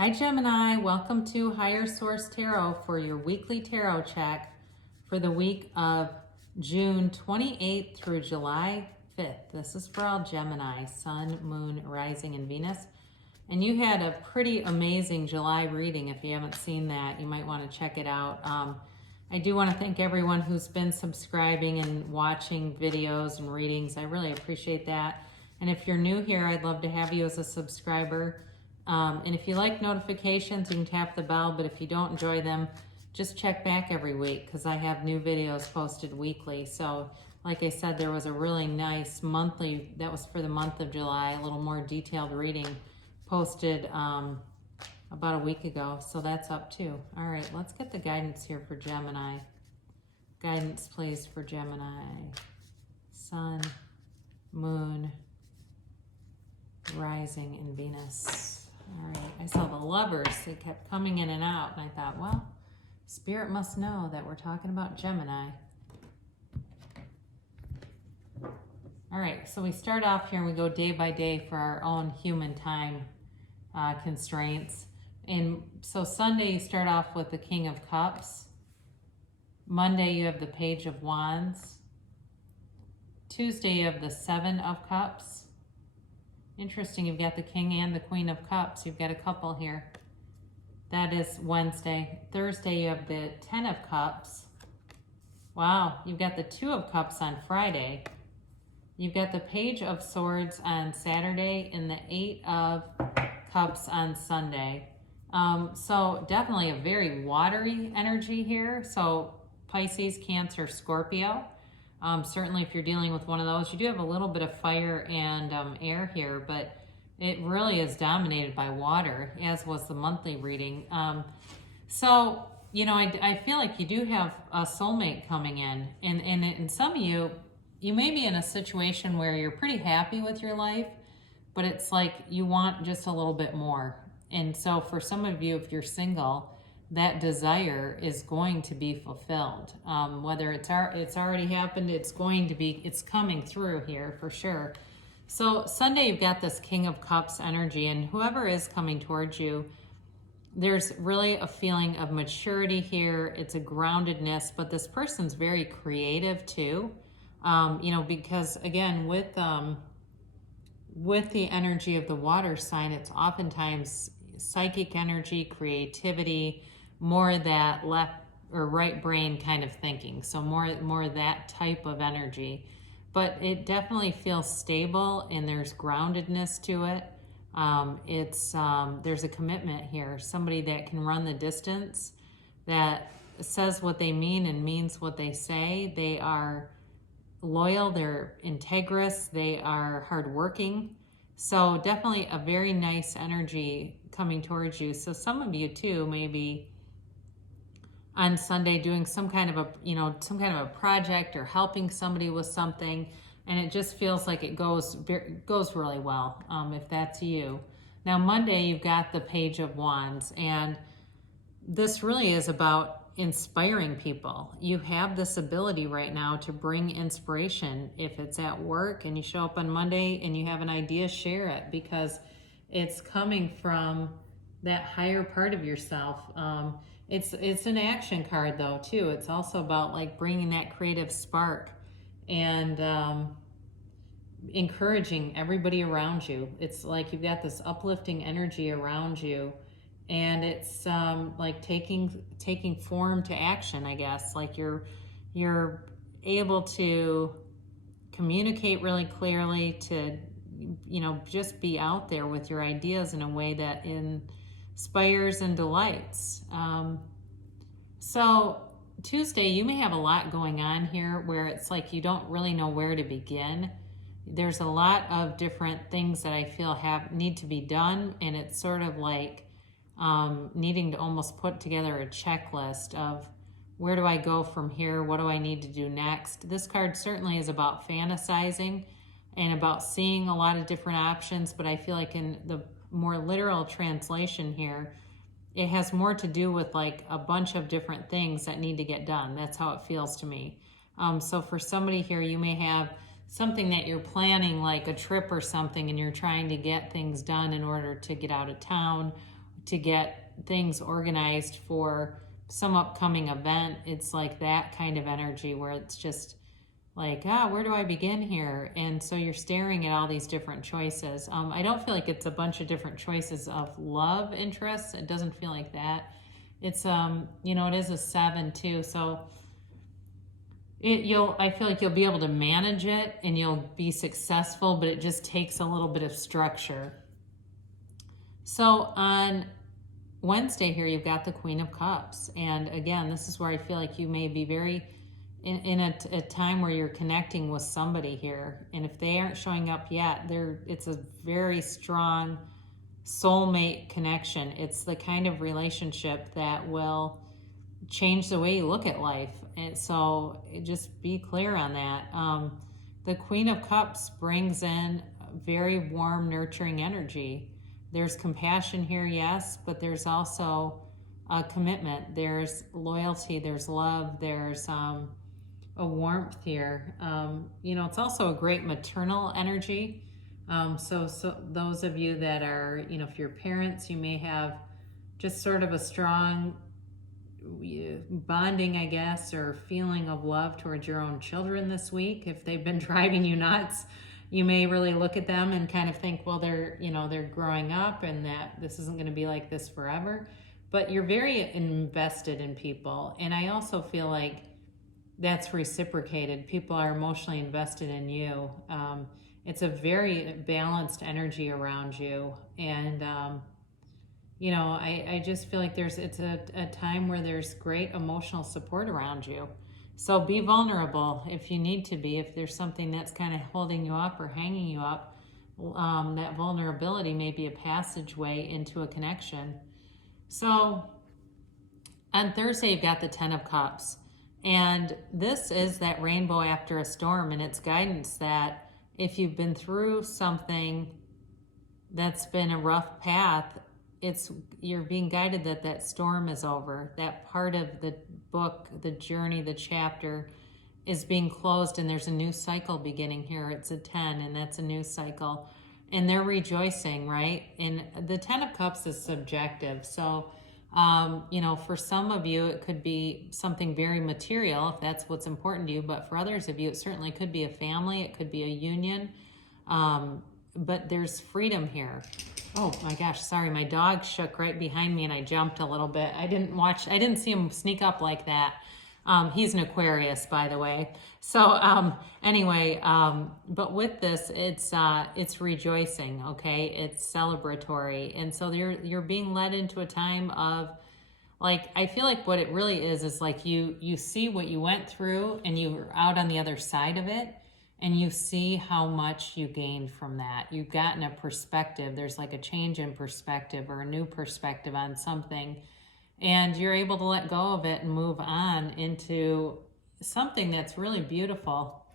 Hi Gemini, welcome to Higher Source Tarot for your weekly tarot check for the week of June 28th through July 5th. This is for all Gemini, Sun, Moon, Rising, and Venus. And you had a pretty amazing July reading. If you haven't seen that, you might want to check it out. I do want to thank everyone who's been subscribing and watching videos and readings. I really appreciate that. And if you're new here, I'd love to have you as a subscriber. And if you like notifications, you can tap the bell, but if you don't enjoy them, just check back every week because I have new videos posted weekly. So like I said, there was a really nice monthly, that was for the month of July, a little more detailed reading posted about a week ago. So that's up too. All right, let's get the guidance here for Gemini. Guidance, please, for Gemini. Sun, Moon, Rising, and Venus. All right, I saw the Lovers. They kept coming in and out, and I thought, well, Spirit must know that we're talking about Gemini. All right, so we start off here and we go day by day for our own human time constraints. And so Sunday, you start off with the King of Cups. Monday, you have the Page of Wands. Tuesday, you have the Seven of Cups. Interesting, you've got the King and the Queen of Cups. You've got a couple here. That is Wednesday. Thursday, you have the Ten of Cups. Wow, you've got the Two of Cups on Friday. You've got the Page of Swords on Saturday and the Eight of Cups on Sunday. So definitely a very watery energy here. So Pisces, Cancer, Scorpio. Certainly if you're dealing with one of those, you do have a little bit of fire and air here, but it really is dominated by water, as was the monthly reading. So, you know, I feel like you do have a soulmate coming in, and some of you may be in a situation where you're pretty happy with your life, but it's like you want just a little bit more. And so for some of you, if you're single, that desire is going to be fulfilled. Whether it's already happened, it's coming through here for sure. So Sunday, you've got this King of Cups energy, and whoever is coming towards you, there's really a feeling of maturity here. It's a groundedness, but this person's very creative too. You know, because again, with the energy of the water sign, it's oftentimes psychic energy, creativity, more that left or right brain kind of thinking. So more that type of energy, but it definitely feels stable and there's groundedness to it. There's a commitment here, somebody that can run the distance, that says what they mean and means what they say. They are loyal, they're integrous, they are hardworking. So definitely a very nice energy coming towards you. So some of you too, maybe on Sunday doing some kind of a project or helping somebody with something, and it just feels like it goes really well, if that's you. Now Monday, you've got the Page of Wands, and this really is about inspiring people. You have this ability right now to bring inspiration. If it's at work and you show up on Monday and you have an idea, share it, because it's coming from that higher part of yourself. It's an action card though too. It's also about like bringing that creative spark and encouraging everybody around you. It's like you've got this uplifting energy around you, and it's like taking form to action, I guess. Like you're able to communicate really clearly, to, you know, just be out there with your ideas in a way that inspires and delights. So Tuesday, you may have a lot going on here where it's like you don't really know where to begin. There's a lot of different things that I feel need to be done, and it's sort of like needing to almost put together a checklist of where do I go from here? What do I need to do next? This card certainly is about fantasizing and about seeing a lot of different options, but I feel like in the more literal translation here, it has more to do with like a bunch of different things that need to get done. That's how it feels to me. So for somebody here, you may have something that you're planning, like a trip or something, and you're trying to get things done in order to get out of town, to get things organized for some upcoming event. It's like that kind of energy where it's just like, where do I begin here? And so you're staring at all these different choices. I don't feel like it's a bunch of different choices of love interests. It doesn't feel like that. It's, it is a 7 too. So I feel like you'll be able to manage it and you'll be successful, but it just takes a little bit of structure. So on Wednesday here, you've got the Queen of Cups. And again, this is where I feel like you may be very in a time where you're connecting with somebody here. And if they aren't showing up yet, it's a very strong soulmate connection. It's the kind of relationship that will change the way you look at life. And so just be clear on that. The Queen of Cups brings in very warm, nurturing energy. There's compassion here, yes, but there's also a commitment. There's loyalty, there's love, there's a warmth here. It's also a great maternal energy. So those of you that are, if you're parents, you may have just sort of a strong bonding, I guess, or feeling of love towards your own children this week. If they've been driving you nuts, you may really look at them and kind of think, well, they're growing up and that this isn't going to be like this forever. But you're very invested in people. And I also feel like that's reciprocated. People are emotionally invested in you. It's a very balanced energy around you. And, I just feel like it's a time where there's great emotional support around you. So be vulnerable if you need to be. If there's something that's kind of holding you up or hanging you up, that vulnerability may be a passageway into a connection. So on Thursday, you've got the 10 of Cups. And this is that rainbow after a storm, and it's guidance that if you've been through something that's been a rough path, you're being guided that storm is over. That part of the book, the journey, the chapter is being closed, and there's a new cycle beginning here. It's a 10, and that's a new cycle. And they're rejoicing, right? And the 10 of Cups is subjective. So for some of you, it could be something very material, if that's what's important to you. But for others of you, it certainly could be a family. It could be a union. But there's freedom here. Oh my gosh, sorry. My dog shook right behind me and I jumped a little bit. I didn't see him sneak up like that. He's an Aquarius, by the way. So anyway, but with this, it's rejoicing, okay? It's celebratory. And so you're being led into a time of, like, I feel like what it really is like you see what you went through and you're out on the other side of it, and you see how much you gained from that. You've gotten a perspective. There's like a change in perspective or a new perspective on something. And you're able to let go of it and move on into something that's really beautiful.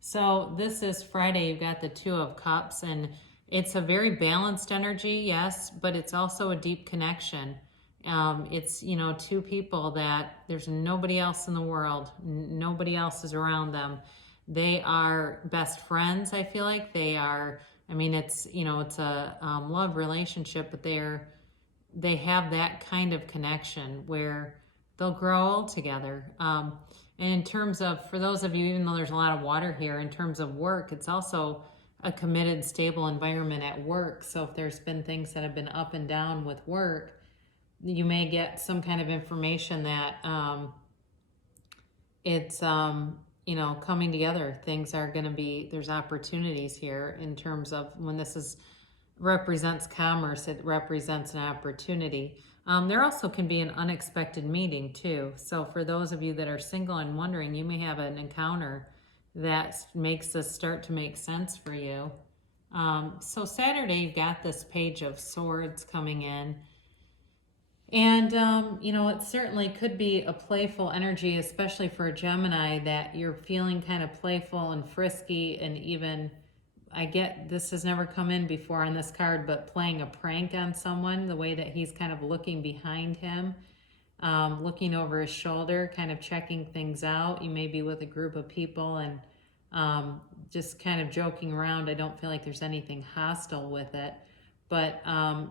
So this is Friday. You've got the 2 of Cups, and it's a very balanced energy, yes, but it's also a deep connection. It's, 2 people that there's nobody else in the world. Nobody else is around them. They are best friends, I feel like. They are, it's, it's a love relationship, but they have that kind of connection where they'll grow old together. And in terms of, for those of you, even though there's a lot of water here, in terms of work, it's also a committed, stable environment at work. So if there's been things that have been up and down with work, you may get some kind of information that it's, coming together. Things are going to be, there's opportunities here in terms of when this represents commerce, it represents an opportunity. There also can be an unexpected meeting too. So for those of you that are single and wondering, you may have an encounter that makes this start to make sense for you. So Saturday, you've got this Page of Swords coming in. And, it certainly could be a playful energy, especially for a Gemini, that you're feeling kind of playful and frisky, and even, this has never come in before on this card, but playing a prank on someone, the way that he's kind of looking behind him, looking over his shoulder, kind of checking things out. You may be with a group of people and just kind of joking around. I don't feel like there's anything hostile with it. but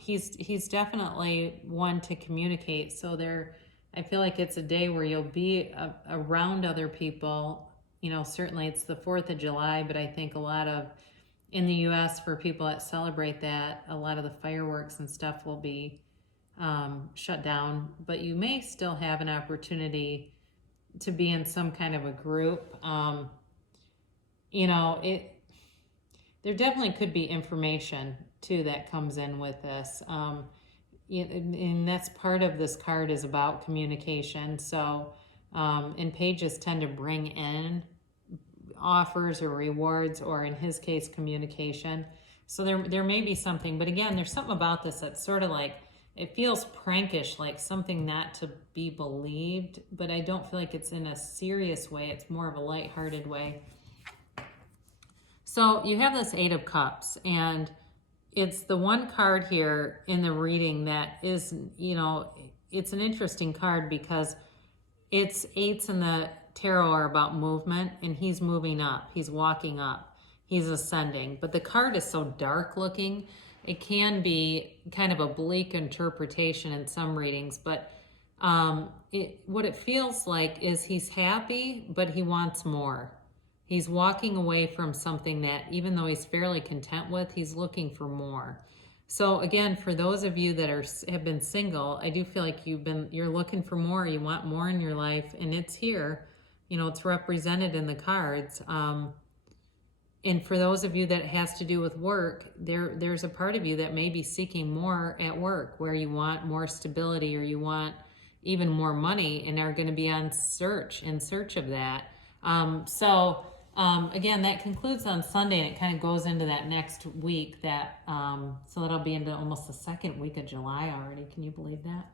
he's definitely one to communicate. So I feel like it's a day where you'll be around other people. You know, certainly it's the 4th of July, but I think a lot of, in the US, for people that celebrate that, a lot of the fireworks and stuff will be shut down, but you may still have an opportunity to be in some kind of a group. You know, there definitely could be information too that comes in with this. And that's part of this card is about communication. So, and pages tend to bring in offers or rewards, or in his case, communication. So there may be something, but again, there's something about this that's sort of like, it feels prankish, like something not to be believed, but I don't feel like it's in a serious way. It's more of a lighthearted way. So you have this 8 of Cups, and it's the one card here in the reading that is, you know, it's an interesting card because it's 8s in the tarot are about movement, and he's moving up, he's walking up, he's ascending. But the card is so dark looking, it can be kind of a bleak interpretation in some readings, but what it feels like is he's happy, but he wants more. He's walking away from something that, even though he's fairly content with, he's looking for more. So again, for those of you that have been single, I do feel like you're looking for more. You want more in your life, and it's here. You know, it's represented in the cards. And for those of you that it has to do with work, there's a part of you that may be seeking more at work, where you want more stability, or you want even more money, and are going to be in search of that. Again, that concludes on Sunday, and it kind of goes into that next week. So that'll be into almost the 2nd week of July already. Can you believe that?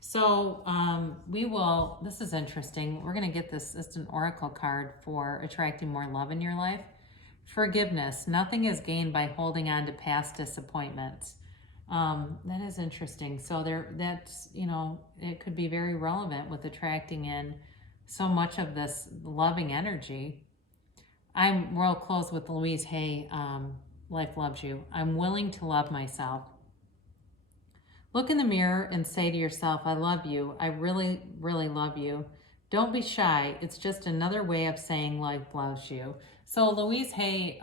So this is interesting. We're going to get this. It's an oracle card for attracting more love in your life. Forgiveness. Nothing is gained by holding on to past disappointments. That is interesting. So that's, you know, it could be very relevant with attracting in so much of this loving energy. We'll close with Louise Hay, Life Loves You. I'm willing to love myself. Look in the mirror and say to yourself, I love you. I really, really love you. Don't be shy. It's just another way of saying life loves you. So Louise Hay,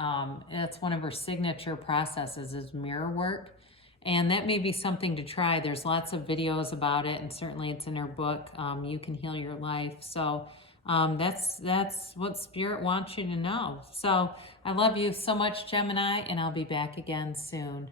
that's one of her signature processes, is mirror work. And that may be something to try. There's lots of videos about it, and certainly it's in her book, You Can Heal Your Life. So that's what Spirit wants you to know. So I love you so much, Gemini, and I'll be back again soon.